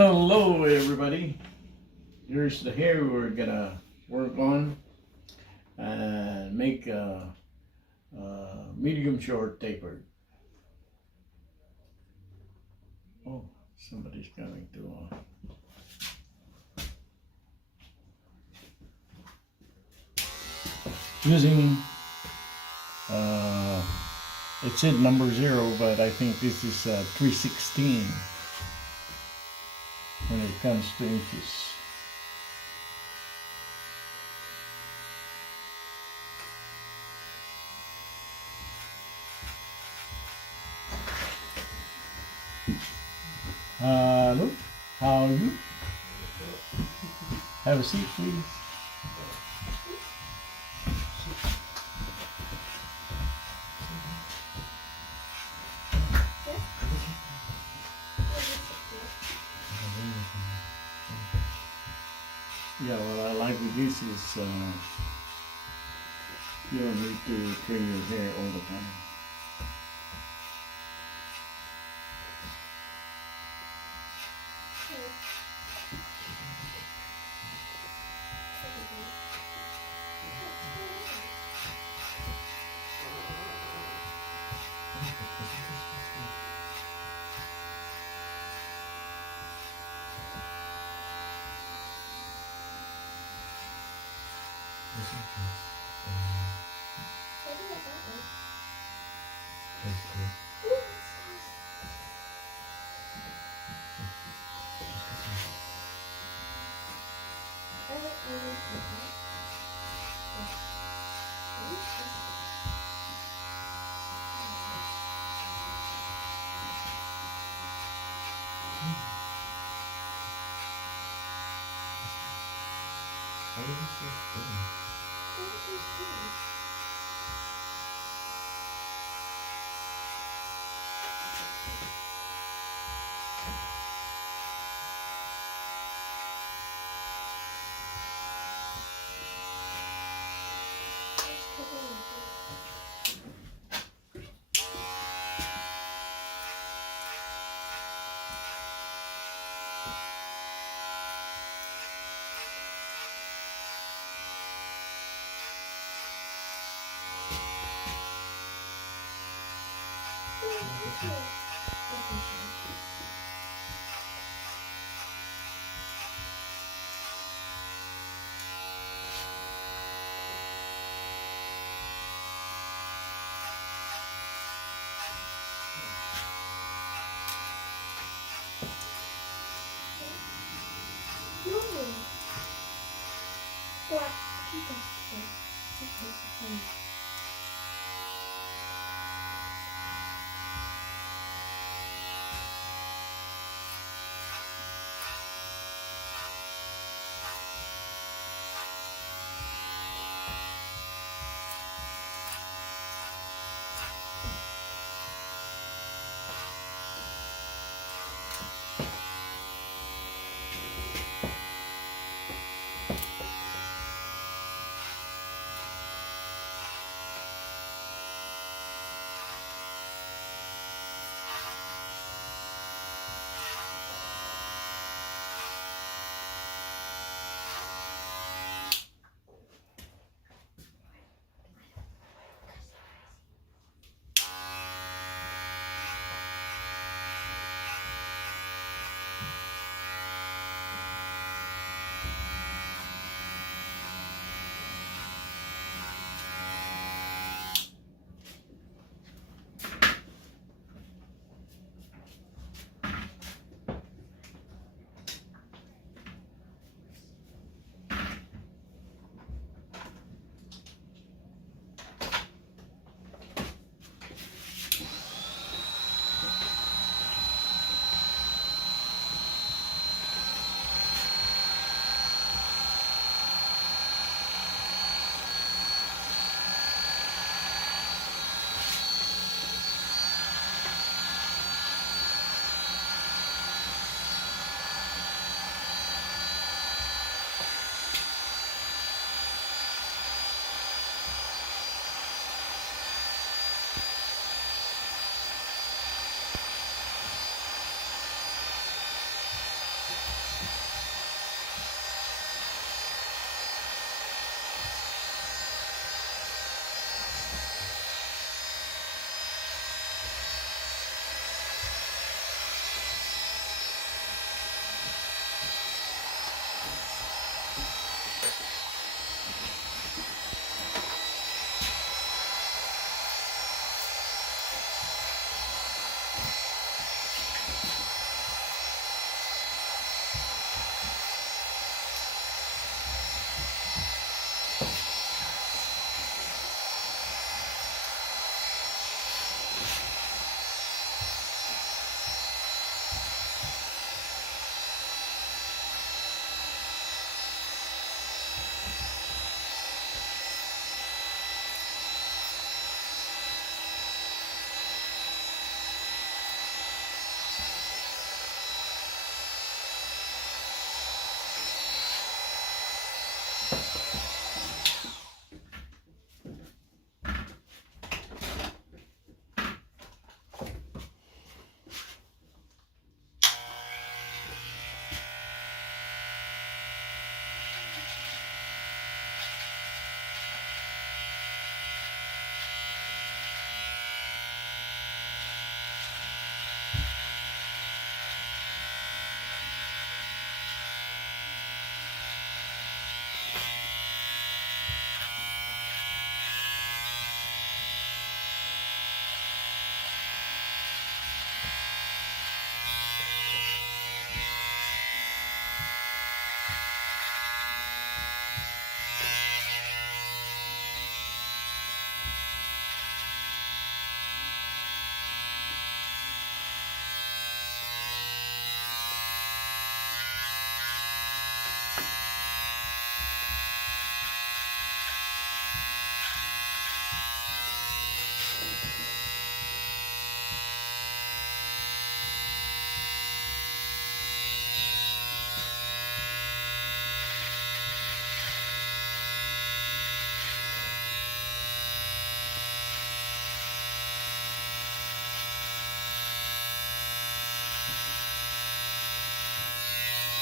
Hello everybody, here's the hair we're gonna work on and make a medium short tapered. Oh, somebody's coming to using it said number 0, but I think this is 3/16 when it comes to inches. Hello, how are you? Have a seat, please. Yeah, what I like with this is you don't need to trim your hair all the time.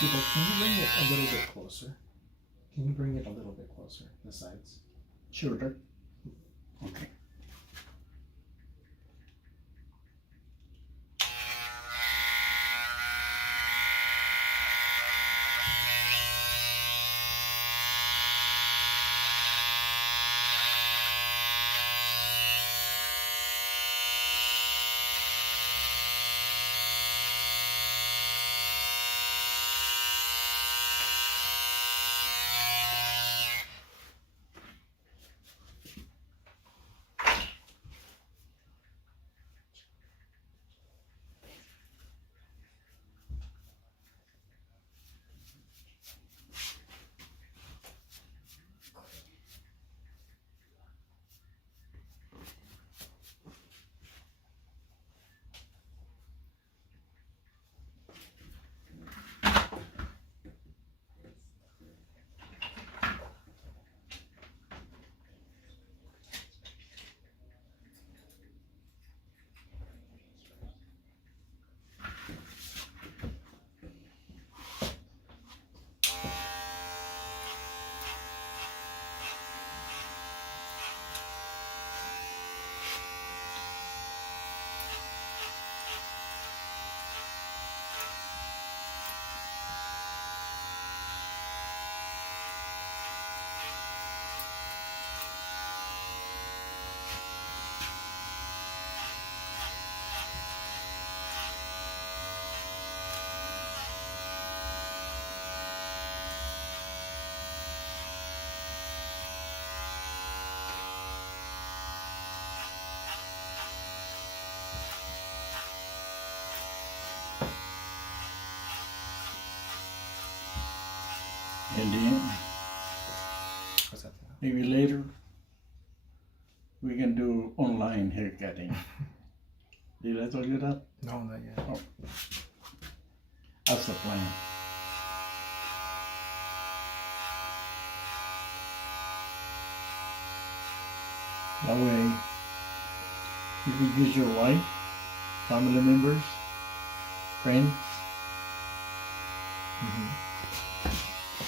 People, can you bring it a little bit closer? Can you bring it a little bit closer, the sides? Shoulder. Okay. And then What's that? maybe later we can do online haircutting. Did I tell you that? No, not yet. Oh. That's the plan. That way, you can use your wife, family members, friends.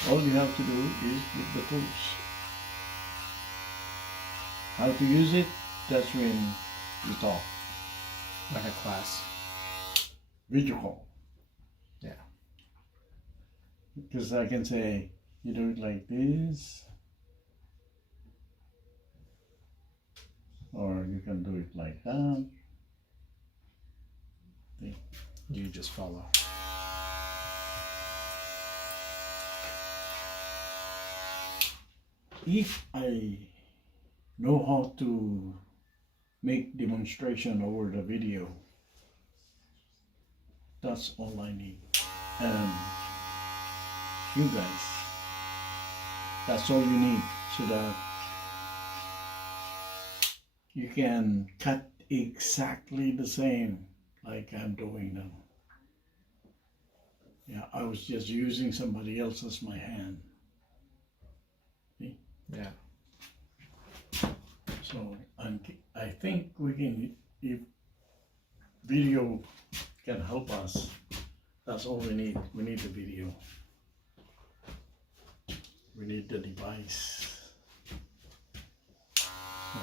All you have to do is get the tools. How to use it, that's when you talk. Like a class. Video call. Yeah. Because I can say, you do it like this, or you can do it like that. You just follow. If I know how to make demonstration over the video, that's all I need. And you guys, that's all you need, so that you can cut exactly the same like I'm doing now. Yeah, I was just using somebody else's my hand. See? Yeah. So I think we can, if video can help us, that's all we need. We need the video. We need the device. So,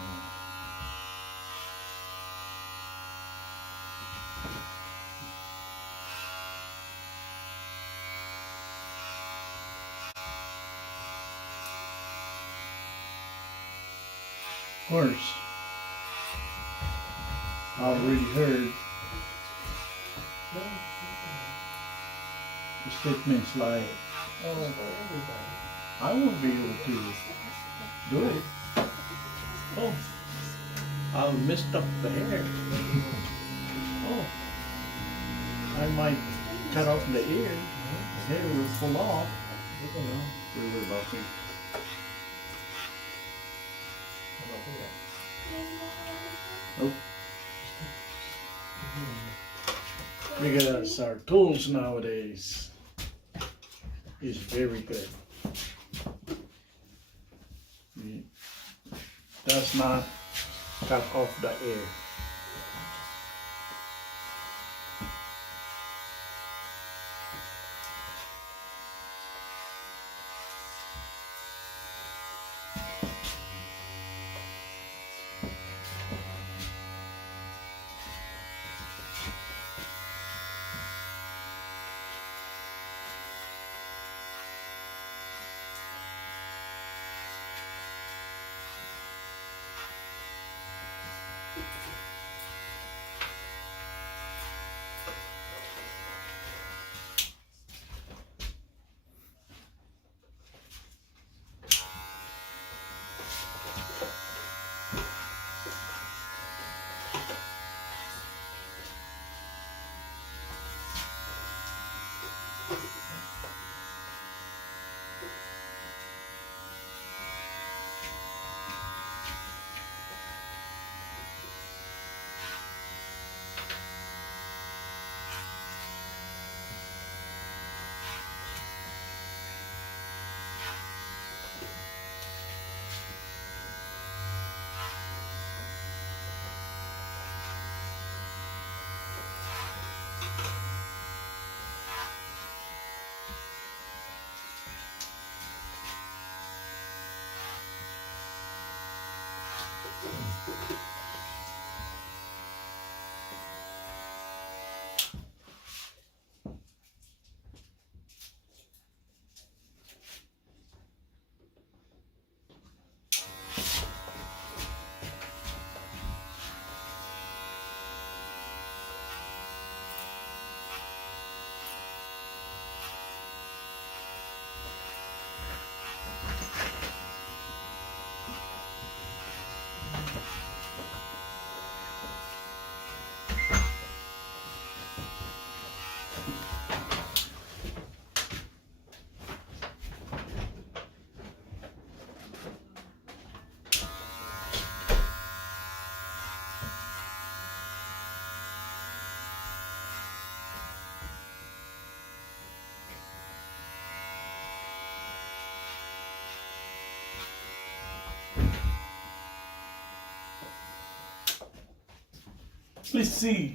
of course, I already heard the statements like, oh, I won't be able to do it. Oh, I'll mess up the hair. Oh, I might cut off the ear. The hair will fall off. You know, we were laughing. Oh. Because our tools nowadays is very good. It does not cut off the air. Let's see.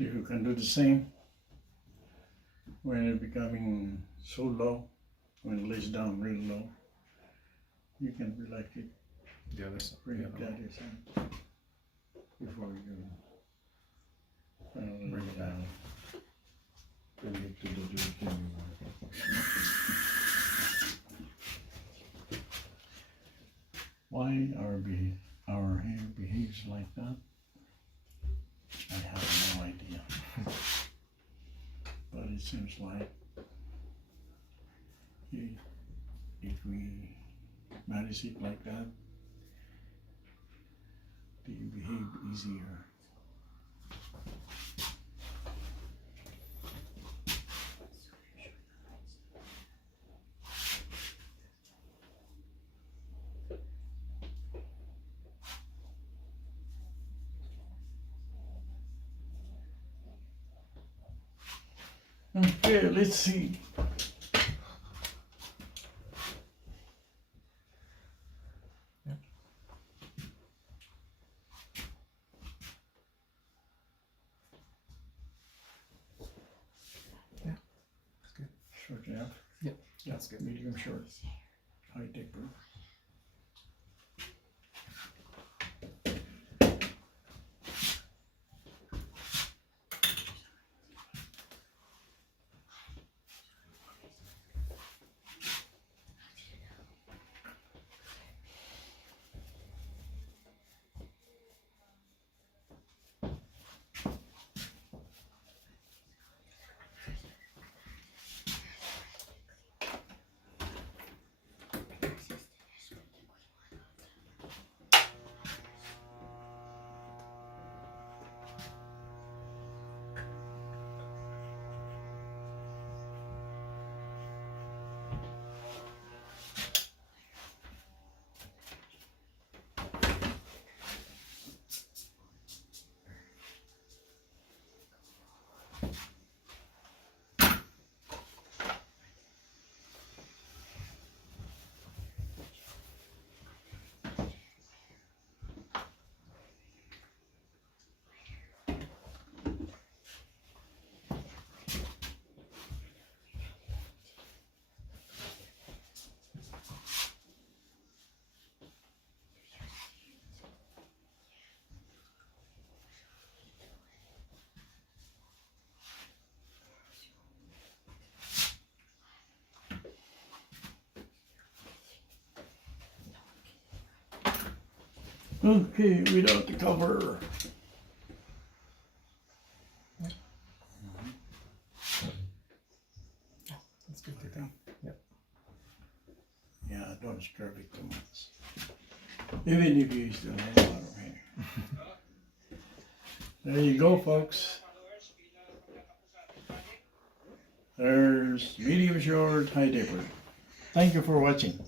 You can do the same when it's becoming so low, when it lays down really low. You can relax it, The other side. bring it down to your side. before we go. Bring it down. Bring it to the European Why our hair behaves like that? I have no idea. But it seems like if we manage it like that, they behave easier. Okay, let's see. That's good. Short enough? Yep, Yeah, that's good. medium short. High taper. Okay, without the cover. That's good, I think. Yep. Yeah, don't scrub it too much. Even if you still have a lot of hair. There you go, folks. There's medium short, high taper. Thank you for watching.